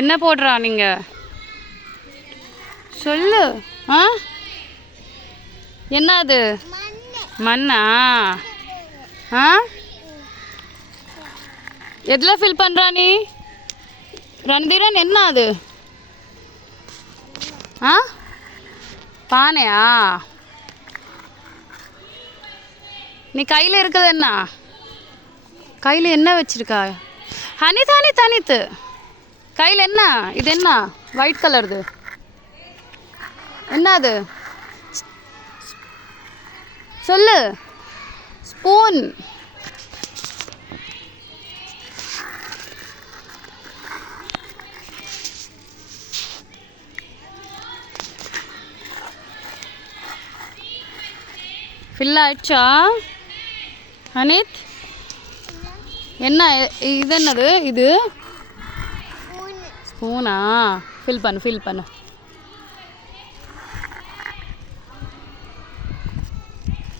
என்ன போடுறா நீங்க சொல்லு. ஆ என்ன அது? மண்ணா? ஆ எதில் ஃபில் பண்ணுறா நீ ரன்தீரன்? என்ன அது? ஆ பானையா? நீ கையில் இருக்குது என்ன? கையில் என்ன வச்சிருக்கா? ஹனித் ஹனித் ஹனித்து கையில் என்ன இது? என்ன ஒயிட் கலருது? என்ன அது சொல்லு. ஸ்பூன். ஃபில் ஆயிடுச்சா ஹனித்? என்ன இது? என்னது இது? ஸ்பூனா? ஃபில் பண்ணு.